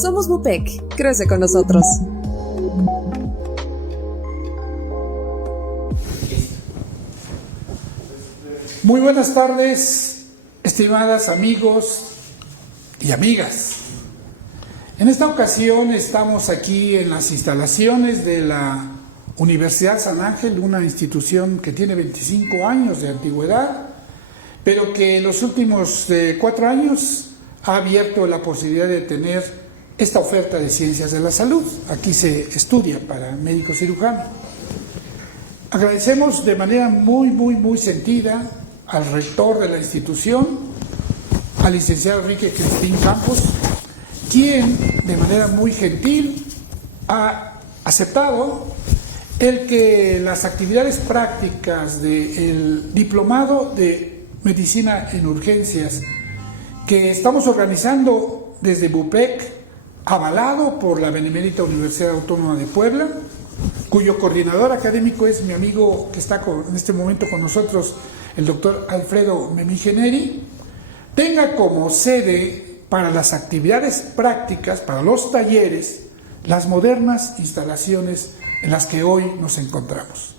Somos Bupec, crece con nosotros. Muy buenas tardes, estimadas amigos y amigas. En esta ocasión estamos aquí en las instalaciones de la Universidad San Ángel, una institución que tiene 25 años de antigüedad, pero que en los últimos 4 años ha abierto la posibilidad de tener esta oferta de ciencias de la salud. Aquí se estudia para médico cirujano. Agradecemos de manera muy sentida al rector de la institución, al licenciado Enrique Crispín Campos, quien de manera muy gentil ha aceptado el que las actividades prácticas del diplomado de medicina en urgencias que estamos organizando desde Bupec, avalado por la Benemérita Universidad Autónoma de Puebla, cuyo coordinador académico es mi amigo que está en este momento con nosotros, el doctor Alfredo Memigeneri, tenga como sede para las actividades prácticas, para los talleres, las modernas instalaciones en las que hoy nos encontramos.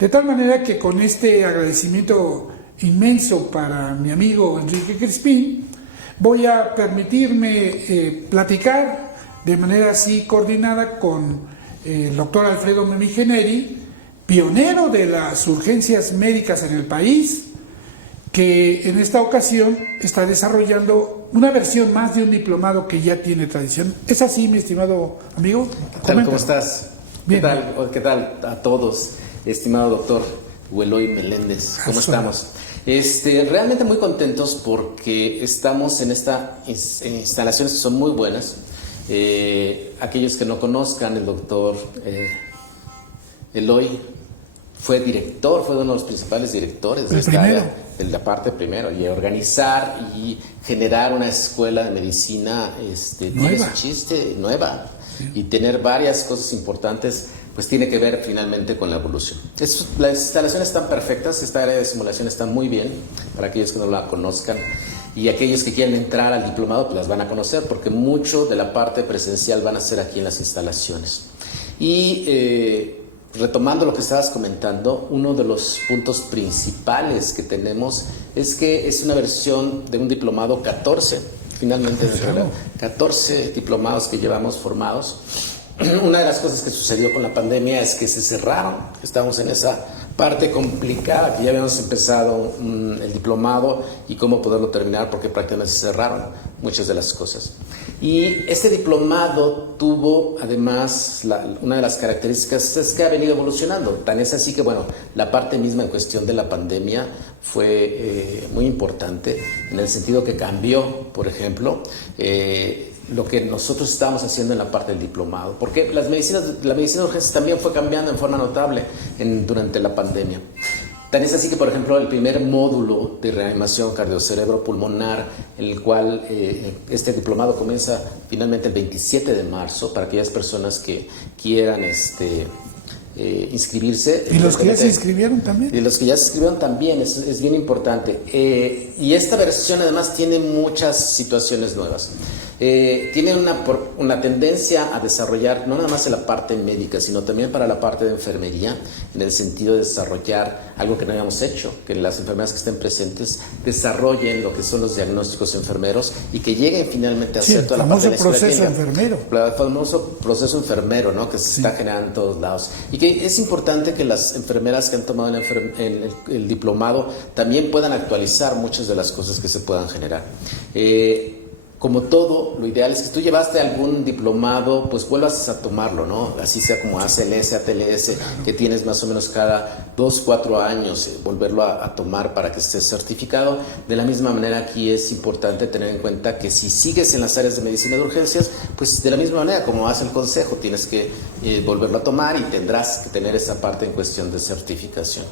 De tal manera que con este agradecimiento inmenso para mi amigo Enrique Crispín, voy a permitirme platicar de manera así coordinada con el doctor Alfredo Memigeneri, pionero de las urgencias médicas en el país, que en esta ocasión está desarrollando una versión más de un diplomado que ya tiene tradición. ¿Es así, mi estimado amigo? ¿Qué tal? ¿Cómo estás? Bien. ¿Qué tal a todos, estimado doctor Eloy Meléndez? ¿Cómo estamos? Realmente muy contentos porque estamos en estas instalaciones que son muy buenas. Aquellos que no conozcan, el doctor Eloy fue uno de los principales directores de esta área, de la parte primero, y organizar y generar una escuela de medicina tiene su chiste, nueva, sí. Y tener varias cosas importantes, pues tiene que ver finalmente con la evolución. Las instalaciones están perfectas, esta área de simulación está muy bien, para aquellos que no la conozcan, y aquellos que quieren entrar al diplomado, pues las van a conocer, porque mucho de la parte presencial van a ser aquí en las instalaciones. Y retomando lo que estabas comentando, uno de los puntos principales que tenemos es que es una versión de un diplomado 14, finalmente, claro. 14 diplomados que llevamos formados. Una de las cosas que sucedió con la pandemia es que se cerraron, estábamos en esa parte complicada, que ya habíamos empezado el diplomado y cómo poderlo terminar, porque prácticamente se cerraron muchas de las cosas. Y este diplomado tuvo, además, una de las características es que ha venido evolucionando. Tan es así que, bueno, la parte misma en cuestión de la pandemia fue muy importante, en el sentido que cambió, por ejemplo, lo que nosotros estábamos haciendo en la parte del diplomado, porque la medicina de urgencias también fue cambiando en forma notable durante la pandemia. Tan es así que, por ejemplo, el primer módulo de reanimación cardiocerebro-pulmonar, en el cual este diplomado comienza finalmente el 27 de marzo, para aquellas personas que quieran inscribirse. ¿Y los que ya se inscribieron también? Y los que ya se inscribieron también, es bien importante. Y esta versión además tiene muchas situaciones nuevas. Tiene una tendencia a desarrollar no nada más en la parte médica, sino también para la parte de enfermería, en el sentido de desarrollar algo que no habíamos hecho, que las enfermeras que estén presentes desarrollen lo que son los diagnósticos enfermeros y que lleguen finalmente a hacer toda la parte de la proceso enfermero. El famoso proceso enfermero, ¿no? Que se está generando en todos lados. Y que es importante que las enfermeras que han tomado el diplomado también puedan actualizar muchas de las cosas que se puedan generar. Como todo, lo ideal es que tú llevaste algún diplomado, pues vuelvas a tomarlo, ¿no? Así sea como ACLS, ATLS, que tienes más o menos cada 2-4 años, volverlo a tomar para que estés certificado. De la misma manera, aquí es importante tener en cuenta que si sigues en las áreas de medicina de urgencias, pues de la misma manera, como hace el consejo, tienes que volverlo a tomar y tendrás que tener esa parte en cuestión de certificación.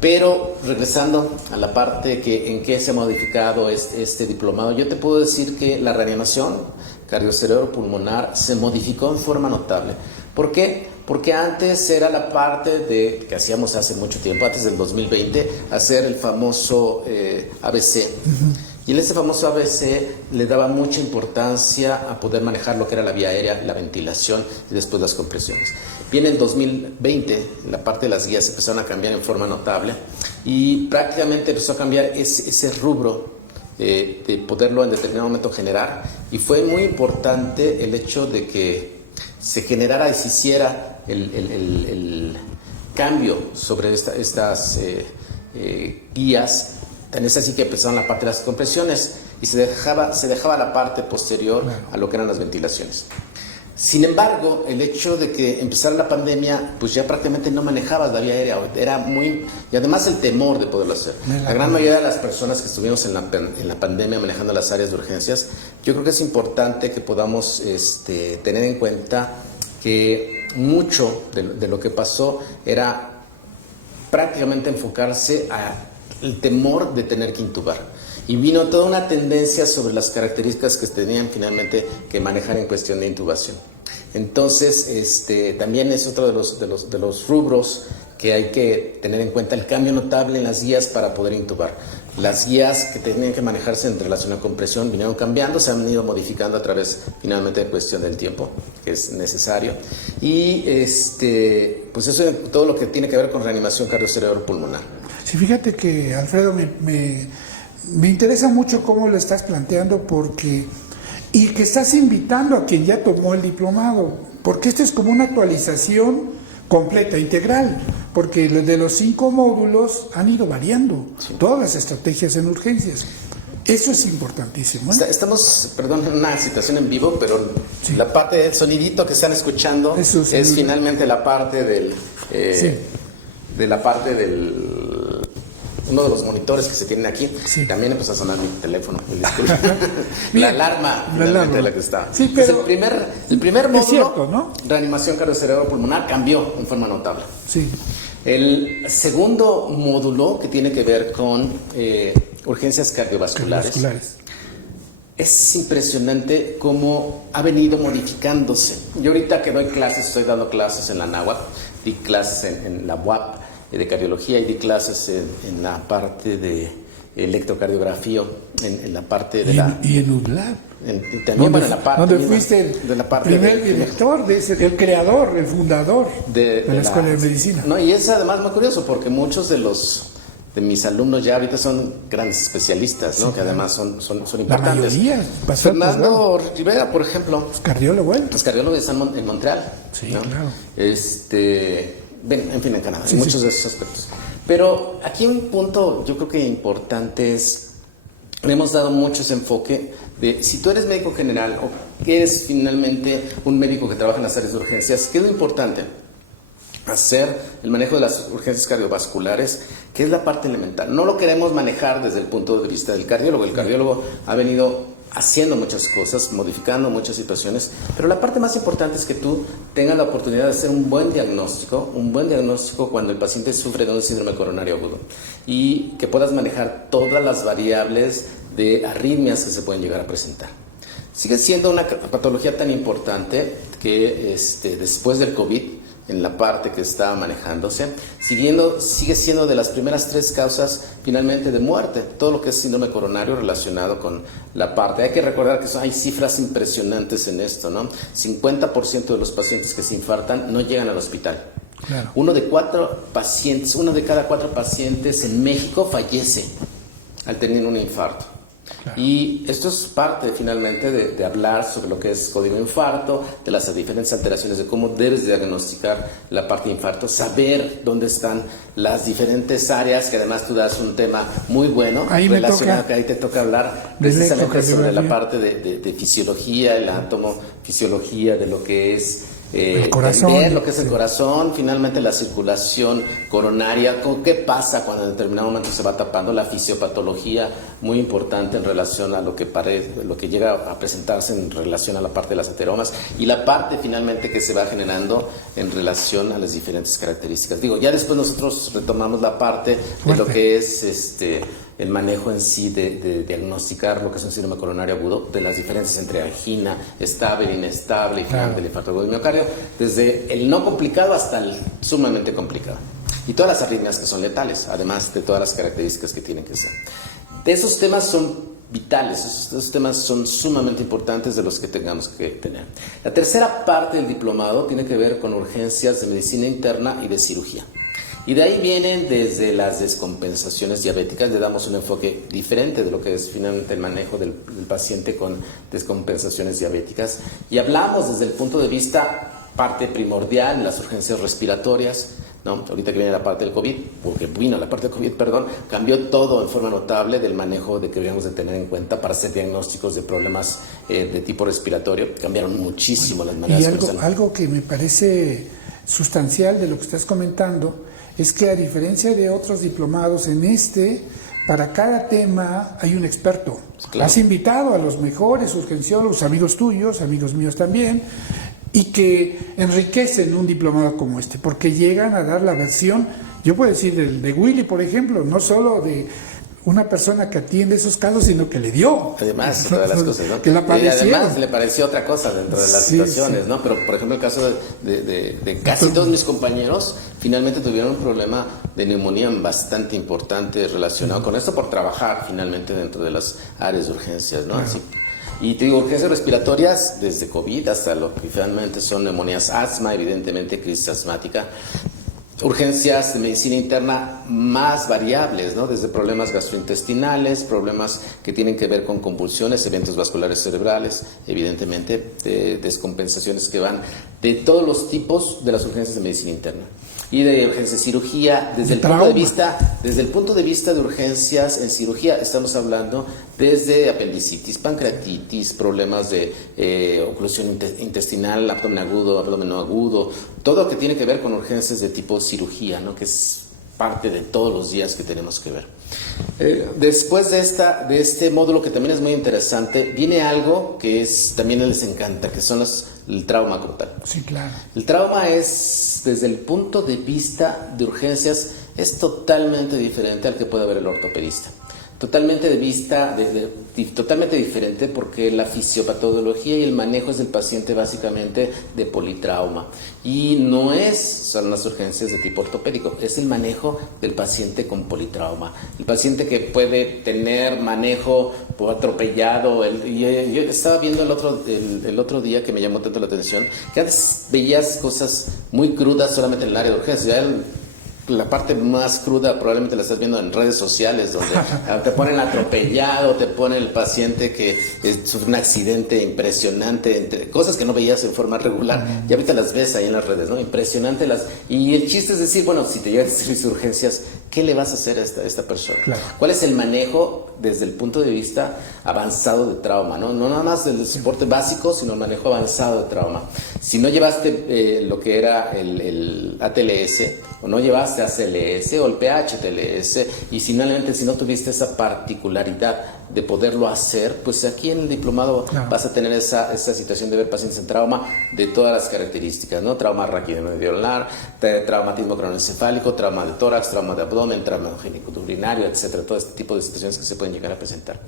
Pero regresando a la parte en que se ha modificado este diplomado, yo te puedo decir que la reanimación cardiocerebro-pulmonar se modificó en forma notable. ¿Por qué? Porque antes era la parte que hacíamos hace mucho tiempo, antes del 2020, hacer el famoso ABC. Y en ese famoso ABC le daba mucha importancia a poder manejar lo que era la vía aérea, la ventilación y después las compresiones. Viene el 2020, la parte de las guías empezaron a cambiar en forma notable y prácticamente empezó a cambiar ese rubro de poderlo en determinado momento generar, y fue muy importante el hecho de que se generara y se hiciera el cambio sobre estas guías. Tan es así que empezaron la parte de las compresiones y se dejaba la parte posterior a lo que eran las ventilaciones. Sin embargo, el hecho de que empezara la pandemia, pues ya prácticamente no manejabas la vía aérea, era muy... Y además el temor de poderlo hacer. La gran mayoría de las personas que estuvimos en la pandemia manejando las áreas de urgencias, yo creo que es importante que podamos tener en cuenta que mucho de lo que pasó era prácticamente enfocarse al temor de tener que intubar. Y vino toda una tendencia sobre las características que tenían finalmente que manejar en cuestión de intubación. Entonces, también es otro de los rubros que hay que tener en cuenta, el cambio notable en las guías para poder intubar. Las guías que tenían que manejarse en relación a compresión vinieron cambiando, se han ido modificando a través finalmente de cuestión del tiempo que es necesario. Y pues eso es todo lo que tiene que ver con reanimación cardiocerebropulmonar. Sí, fíjate que, Alfredo, me interesa mucho cómo lo estás planteando, y que estás invitando a quien ya tomó el diplomado, porque esto es como una actualización completa, integral, porque de los 5 módulos han ido variando todas las estrategias en urgencias. Eso es importantísimo, ¿eh? Estamos, perdón, en una situación en vivo, pero la parte del sonidito que están escuchando es finalmente la parte del... uno de los monitores que se tienen aquí. También empezó a sonar mi teléfono, la alarma finalmente la que está. Sí, pero el primer módulo, cierto, ¿no? reanimación cardiocerebropulmonar, cambió en forma notable. Sí. El segundo módulo, que tiene que ver con urgencias cardiovasculares, es impresionante cómo ha venido modificándose. Yo ahorita que doy clases, estoy dando clases en la NAHUAP, di clases en la UAP de cardiología y di clases en la parte de electrocardiografía, en la parte de y en UDLAB. También en la parte donde fuiste el primer director, el creador, el fundador de la Escuela de Medicina. No, y es además muy curioso porque muchos de mis alumnos ya ahorita son grandes especialistas, ¿no? Que además son importantes. La mayoría. Fernando Rivera, por ejemplo. Es cardiólogo, ¿eh? Es cardiólogo, está en Montreal. Sí, ¿no? claro. En fin, en Canadá, en muchos de esos aspectos. Pero aquí un punto yo creo que importante es, le hemos dado mucho ese enfoque de si tú eres médico general o que eres finalmente un médico que trabaja en las áreas de urgencias, ¿qué es lo importante? Hacer el manejo de las urgencias cardiovasculares, que es la parte elemental. No lo queremos manejar desde el punto de vista del cardiólogo. El cardiólogo ha venido haciendo muchas cosas, modificando muchas situaciones, pero la parte más importante es que tú tengas la oportunidad de hacer un buen diagnóstico cuando el paciente sufre de un síndrome coronario agudo, y que puedas manejar todas las variables de arritmias que se pueden llegar a presentar. Sigue siendo una patología tan importante que después del COVID, en la parte que está manejándose, sigue siendo de las primeras 3 causas finalmente de muerte, todo lo que es síndrome coronario relacionado con la parte. Hay que recordar que hay cifras impresionantes en esto, ¿no? 50% de los pacientes que se infartan no llegan al hospital. Claro. Uno de cada 4 pacientes en México fallece al tener un infarto. Claro. Y esto es parte finalmente de hablar sobre lo que es código infarto, de las diferentes alteraciones, de cómo debes diagnosticar la parte de infarto, saber dónde están las diferentes áreas, que además tú das un tema muy bueno relacionado, que ahí te toca hablar precisamente sobre la parte de fisiología, la antomofisiología de lo que es el corazón, lo que es el corazón, finalmente la circulación coronaria, qué pasa cuando en determinado momento se va tapando, la fisiopatología muy importante en relación a lo que llega a presentarse en relación a la parte de las ateromas, y la parte finalmente que se va generando en relación a las diferentes características. Ya después nosotros retomamos la parte de lo que es el manejo en sí de diagnosticar lo que es un síndrome coronario agudo, de las diferencias entre angina estable, inestable y finalmente el infarto agudo del miocardio, desde el no complicado hasta el sumamente complicado. Y todas las arritmias que son letales, además de todas las características que tienen que ser. De esos temas son vitales. Esos temas son sumamente importantes de los que tengamos que tener. La tercera parte del diplomado tiene que ver con urgencias de medicina interna y de cirugía. Y de ahí vienen desde las descompensaciones diabéticas, le damos un enfoque diferente de lo que es finalmente el manejo del paciente con descompensaciones diabéticas. Y hablamos desde el punto de vista parte primordial, las urgencias respiratorias, ¿no? Ahorita que viene la parte del COVID, porque vino la parte del COVID, perdón, cambió todo en forma notable del manejo de que debíamos de tener en cuenta para hacer diagnósticos de problemas de tipo respiratorio. Cambiaron muchísimo las maneras. Y algo que me parece sustancial de lo que estás comentando es que, a diferencia de otros diplomados, para cada tema hay un experto. Claro. Has invitado a los mejores urgenciólogos, amigos tuyos, amigos míos también, y que enriquecen un diplomado como este, porque llegan a dar la versión, yo puedo decir, de Willy, por ejemplo, no solo de una persona que atiende esos casos, sino que le dio. Además, todas las cosas, ¿no? Que la y además le pareció otra cosa dentro de las situaciones, sí. ¿no? Pero, por ejemplo, el caso de casi todos mis compañeros, finalmente tuvieron un problema de neumonía bastante importante relacionado con esto por trabajar finalmente dentro de las áreas de urgencias, ¿no? Así, y te digo, urgencias respiratorias, desde COVID hasta lo que finalmente son neumonías, asma, evidentemente crisis asmática. Urgencias de medicina interna más variables, ¿no? Desde problemas gastrointestinales, problemas que tienen que ver con convulsiones, eventos vasculares cerebrales, evidentemente, descompensaciones que van de todos los tipos de las urgencias de medicina interna. Y de urgencias de cirugía, desde el punto de vista de urgencias en cirugía, estamos hablando desde apendicitis, pancreatitis, problemas de oclusión intestinal, abdomen agudo, abdomen no agudo, todo lo que tiene que ver con urgencias de tipo cirugía, ¿no? Que es parte de todos los días que tenemos que ver. Después de este módulo, que también es muy interesante, viene algo que también les encanta, que son el trauma como tal. Sí, claro. El trauma es, desde el punto de vista de urgencias, es totalmente diferente al que puede ver el ortopedista. Totalmente totalmente diferente, porque la fisiopatología y el manejo es del paciente básicamente de politrauma, y no son las urgencias de tipo ortopédico, es el manejo del paciente con politrauma, el paciente que puede tener manejo por atropellado. Yo estaba viendo el otro día, que me llamó tanto la atención, que antes veías cosas muy crudas solamente en el área de urgencias. La parte más cruda probablemente la estás viendo en redes sociales, donde te ponen atropellado, te ponen el paciente que sufre un accidente impresionante, cosas que no veías en forma regular, y ahorita las ves ahí en las redes, ¿no? Impresionante. Y el chiste es decir, bueno, si te llegan servicio de urgencias, ¿qué le vas a hacer a esta persona? Claro. ¿Cuál es el manejo desde el punto de vista avanzado de trauma, ¿no? No nada más del soporte básico, sino el manejo avanzado de trauma. Si no llevaste lo que era el ATLS, o no llevaste ACLS o el PHTLS, y finalmente si no tuviste esa particularidad de poderlo hacer, pues aquí en el diplomado vas a tener esa situación de ver pacientes en trauma de todas las características, ¿no? Trauma raquidemediolar, traumatismo craneoencefálico, trauma de tórax, trauma de abdomen, trauma genicuturinario, etcétera, todo este tipo de situaciones que se pueden llegar a presentar.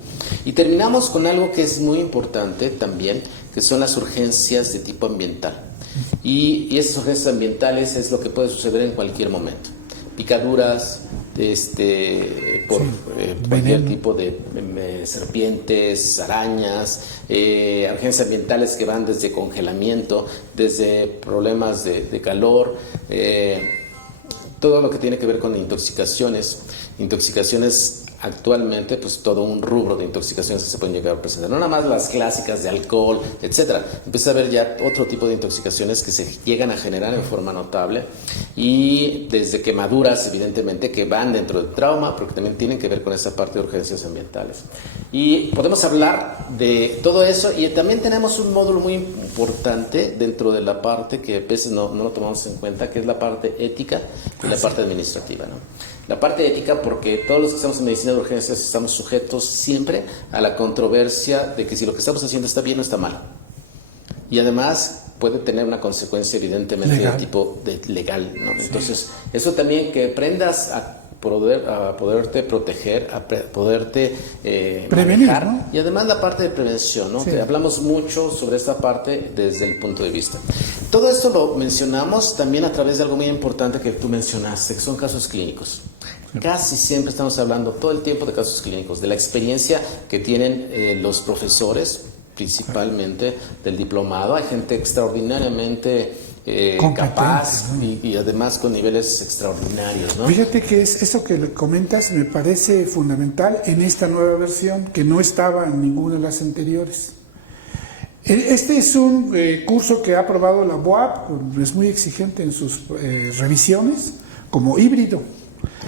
Y terminamos con algo que es muy importante también, que son las urgencias de tipo ambiental. Y esas urgencias ambientales es lo que puede suceder en cualquier momento. Picaduras por cualquier tipo de serpientes, arañas, urgencias ambientales que van desde congelamiento, desde problemas de calor, todo lo que tiene que ver con intoxicaciones actualmente, pues todo un rubro de intoxicaciones que se pueden llegar a presentar, no nada más las clásicas de alcohol, etcétera. Empieza a haber ya otro tipo de intoxicaciones que se llegan a generar en forma notable, y desde quemaduras, evidentemente, que van dentro del trauma, porque también tienen que ver con esa parte de urgencias ambientales. Y podemos hablar de todo eso, y también tenemos un módulo muy importante dentro de la parte que a veces no lo tomamos en cuenta, que es la parte ética y la parte administrativa, ¿no? La parte ética, porque todos los que estamos en medicina de urgencias estamos sujetos siempre a la controversia de que si lo que estamos haciendo está bien o está mal. Y además puede tener una consecuencia evidentemente de tipo legal, ¿no? Sí. Entonces, eso también, que aprendas a poderte proteger, a poderte prevenir, manejar, ¿no? Y además la parte de prevención, ¿no? Sí. Que hablamos mucho sobre esta parte desde el punto de vista. Todo esto lo mencionamos también a través de algo muy importante que tú mencionaste, que son casos clínicos. Casi siempre estamos hablando todo el tiempo de casos clínicos, de la experiencia que tienen los profesores, principalmente del diplomado. Hay gente extraordinariamente capaz, ¿no? y además con niveles extraordinarios, ¿no? Fíjate que eso que le comentas me parece fundamental en esta nueva versión, que no estaba en ninguna de las anteriores. Este es un curso que ha aprobado la UAP, es muy exigente en sus revisiones, como híbrido.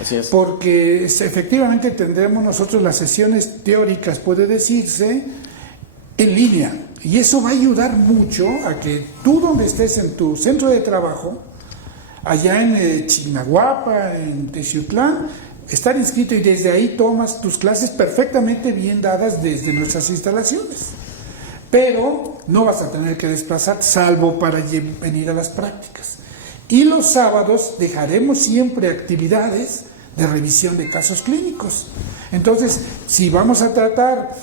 Así es. Porque efectivamente tendremos nosotros las sesiones teóricas, puede decirse, en línea. Y eso va a ayudar mucho a que tú, donde estés en tu centro de trabajo, allá en Chignahuapa, en Texutlán, estar inscrito y desde ahí tomas tus clases perfectamente bien dadas desde nuestras instalaciones. Pero no vas a tener que desplazar, salvo para venir a las prácticas. Y los sábados dejaremos siempre actividades de revisión de casos clínicos. Entonces, si vamos a tratar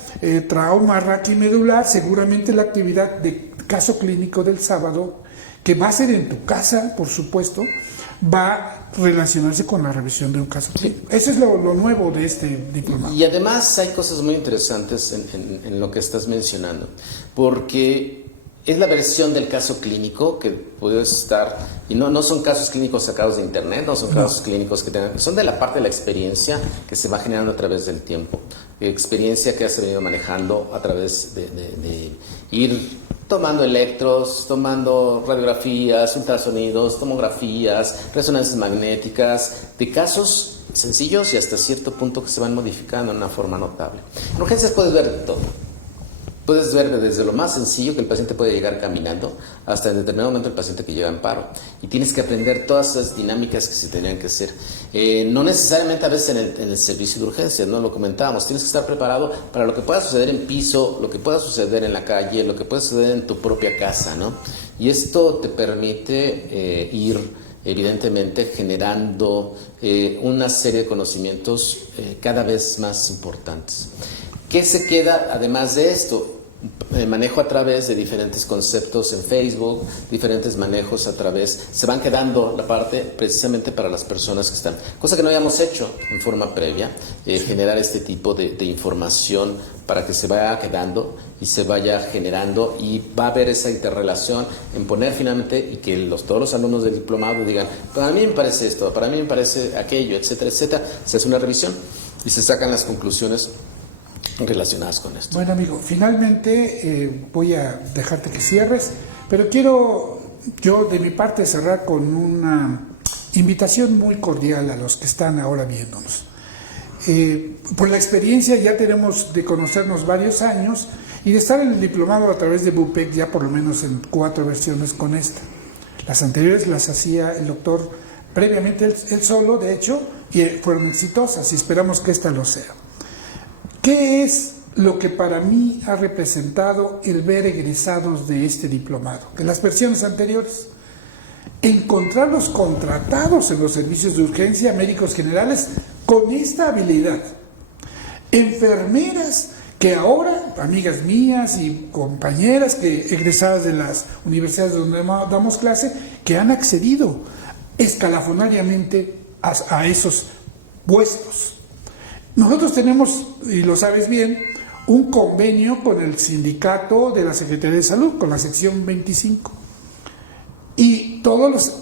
trauma raquimedular, seguramente la actividad de caso clínico del sábado, que va a ser en tu casa, por supuesto, va a relacionarse con la revisión de un caso clínico. Eso es lo nuevo de este diplomado. Y además hay cosas muy interesantes en lo que estás mencionando, porque es la versión del caso clínico que puede estar, y no son casos clínicos sacados de internet, no son casos clínicos que tengan, son de la parte de la experiencia que se va generando a través del tiempo, experiencia que has venido manejando a través de ir tomando electros, tomando radiografías, ultrasonidos, tomografías, resonancias magnéticas, de casos sencillos y hasta cierto punto que se van modificando en una forma notable. En urgencias puedes ver todo. Puedes ver desde lo más sencillo que el paciente puede llegar caminando hasta en determinado momento el paciente que llega en paro. Y tienes que aprender todas esas dinámicas que se tenían que hacer. No necesariamente a veces en el servicio de urgencia, no lo comentábamos. Tienes que estar preparado para lo que pueda suceder en piso, lo que pueda suceder en la calle, lo que pueda suceder en tu propia casa, ¿no? Y esto te permite ir evidentemente generando una serie de conocimientos cada vez más importantes. ¿Qué se queda además de esto? Manejo a través de diferentes conceptos en Facebook, diferentes manejos a través, se van quedando la parte precisamente para las personas que están, cosa que no habíamos hecho en forma previa, generar este tipo de información para que se vaya quedando y se vaya generando y va a haber esa interrelación en poner finalmente y que todos los alumnos del diplomado digan, para mí me parece esto, para mí me parece aquello, etcétera, etcétera. Se hace una revisión y se sacan las conclusiones relacionadas con esto. Bueno, amigo, finalmente voy a dejarte que cierres, pero quiero yo de mi parte cerrar con una invitación muy cordial a los que están ahora viéndonos. Por la experiencia ya tenemos de conocernos varios años y de estar en el diplomado a través de BUPEC ya por lo menos en 4 versiones con esta. Las anteriores las hacía el doctor previamente él solo, de hecho, y fueron exitosas y esperamos que esta lo sea. ¿Qué es lo que para mí ha representado el ver egresados de este diplomado? Que las versiones anteriores, encontrarlos contratados en los servicios de urgencia, médicos generales, con esta habilidad. Enfermeras que ahora, amigas mías y compañeras que egresadas de las universidades donde damos clase, que han accedido escalafonariamente a esos puestos. Nosotros tenemos, y lo sabes bien, un convenio con el sindicato de la Secretaría de Salud, con la sección 25. Y todos los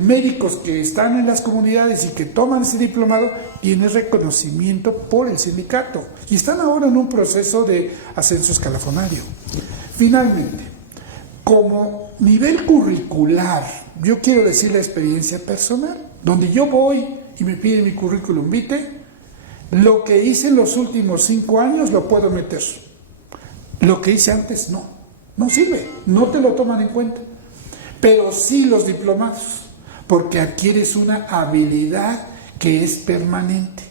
médicos que están en las comunidades y que toman ese diplomado tienen reconocimiento por el sindicato. Y están ahora en un proceso de ascenso escalafonario. Finalmente, como nivel curricular, yo quiero decir la experiencia personal, donde yo voy y me piden mi currículum vitae. Lo que hice en los últimos 5 años lo puedo meter. Lo que hice antes no sirve, no te lo toman en cuenta. Pero sí los diplomados, porque adquieres una habilidad que es permanente.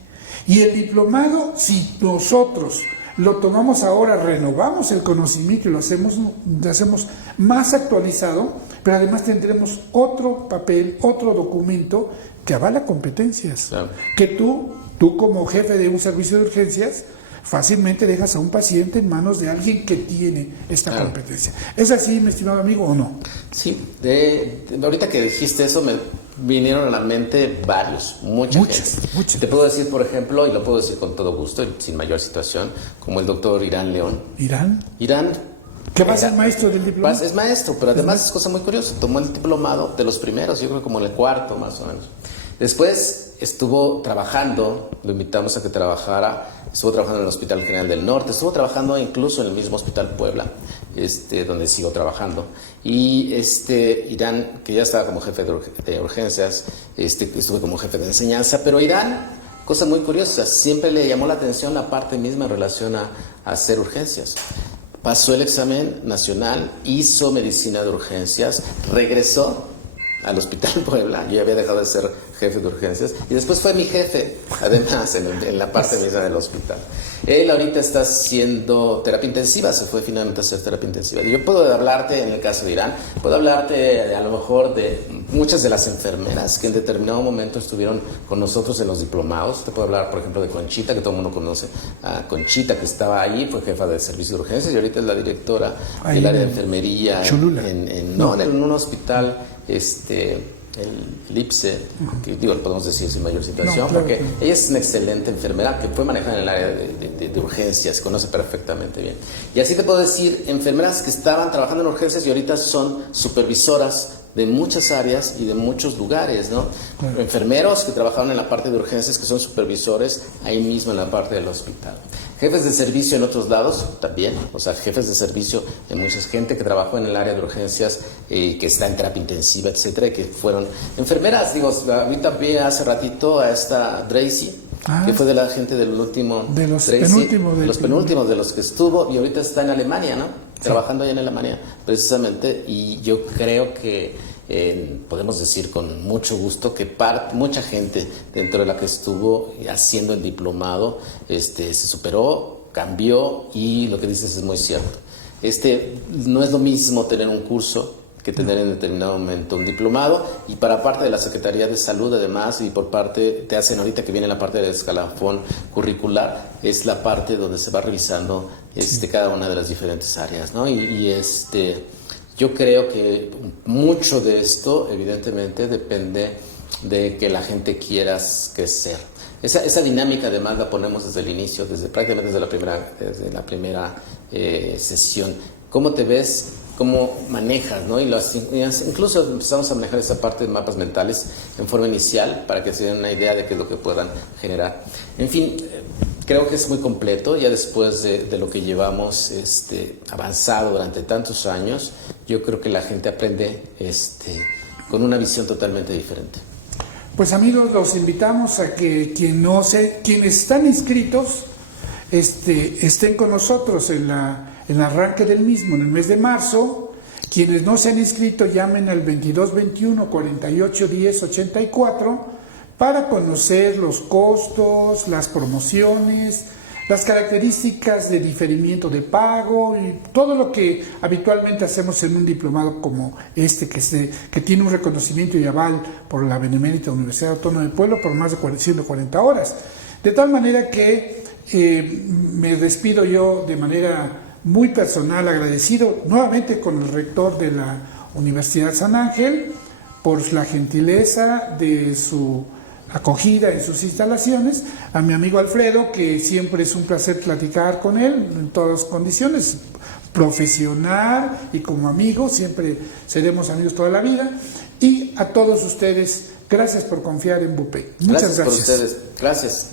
Y el diplomado, si nosotros lo tomamos ahora, renovamos el conocimiento y lo hacemos más actualizado, pero además tendremos otro papel, otro documento que avala competencias. Claro. Que tú como jefe de un servicio de urgencias, fácilmente dejas a un paciente en manos de alguien que tiene esta competencia. ¿Es así, mi estimado amigo, o no? Sí, ahorita que dijiste eso, vinieron a la mente varios, muchas. Te puedo decir, por ejemplo, y lo puedo decir con todo gusto y sin mayor situación, como el doctor Irán León. ¿Irán? ¿Qué va a ser maestro del diplomado? Es maestro, pero además es cosa muy curiosa. Tomó el diplomado de los primeros, yo creo como en el cuarto más o menos. Después estuvo trabajando, lo invitamos a que trabajara, estuvo trabajando en el Hospital General del Norte, estuvo trabajando incluso en el mismo Hospital Puebla, donde sigo trabajando. Y Irán, que ya estaba como jefe de urgencias, estuve como jefe de enseñanza, pero Irán, cosa muy curiosa, siempre le llamó la atención la parte misma en relación a hacer urgencias. Pasó el examen nacional, hizo medicina de urgencias, regresó al Hospital Puebla, yo ya había dejado de ser jefe de urgencias, y después fue mi jefe, además, en la parte misma del hospital. Él ahorita está haciendo terapia intensiva, se fue finalmente a hacer terapia intensiva. Y yo puedo hablarte, en el caso de Irán, puedo hablarte a lo mejor de muchas de las enfermeras que en determinado momento estuvieron con nosotros en los diplomados. Te puedo hablar, por ejemplo, de Conchita, que todo el mundo conoce a Conchita, que estaba ahí, fue jefa de servicio de urgencias, y ahorita es la directora del área de enfermería en un hospital, el IPSE, que digo, lo podemos decir sin mayor situación, porque ella es una excelente enfermera que fue manejada en el área de urgencias, conoce perfectamente bien. Y así te puedo decir, enfermeras que estaban trabajando en urgencias y ahorita son supervisoras de muchas áreas y de muchos lugares, ¿no? Enfermeros que trabajaron en la parte de urgencias, que son supervisores ahí mismo en la parte del hospital. Jefes de servicio en otros lados también, o sea, jefes de servicio en mucha gente que trabajó en el área de urgencias, que está en terapia intensiva, etcétera, que fueron enfermeras. Digo, ahorita vi hace ratito a esta Tracy, que fue de la gente del último, de los penúltimos de los que estuvo, y ahorita está en Alemania, ¿no? Trabajando allá en Alemania, precisamente, y yo creo que podemos decir con mucho gusto que mucha gente dentro de la que estuvo haciendo el diplomado se superó, cambió, y lo que dices es muy cierto. No es lo mismo tener un curso que tener en determinado momento un diplomado, y para parte de la Secretaría de Salud además, y por parte, te hacen ahorita que viene la parte del escalafón curricular, es la parte donde se va revisando cada una de las diferentes áreas, ¿no? Yo creo que mucho de esto evidentemente depende de que la gente quiera crecer. Esa dinámica además la ponemos desde el inicio, prácticamente desde la primera sesión. ¿Cómo te ves? ¿Cómo manejas? ¿No? Incluso empezamos a manejar esa parte de mapas mentales en forma inicial para que se den una idea de qué es lo que puedan generar. En fin, creo que es muy completo. Ya después de lo que llevamos avanzado durante tantos años, yo creo que la gente aprende con una visión totalmente diferente. Pues amigos, los invitamos a que quienes están inscritos estén con nosotros en el arranque del mismo, en el mes de marzo. Quienes no se han inscrito, llamen al 2221 48 10 84 para conocer los costos, las promociones, las características de diferimiento de pago y todo lo que habitualmente hacemos en un diplomado como que tiene un reconocimiento y aval por la Benemérita Universidad Autónoma del Pueblo por más de 140 horas. De tal manera que me despido yo de manera muy personal, agradecido nuevamente con el rector de la Universidad San Ángel por la gentileza de su acogida en sus instalaciones, a mi amigo Alfredo, que siempre es un placer platicar con él en todas las condiciones, profesional y como amigo, siempre seremos amigos toda la vida, y a todos ustedes, gracias por confiar en Bupe. Muchas gracias. Por ustedes, gracias.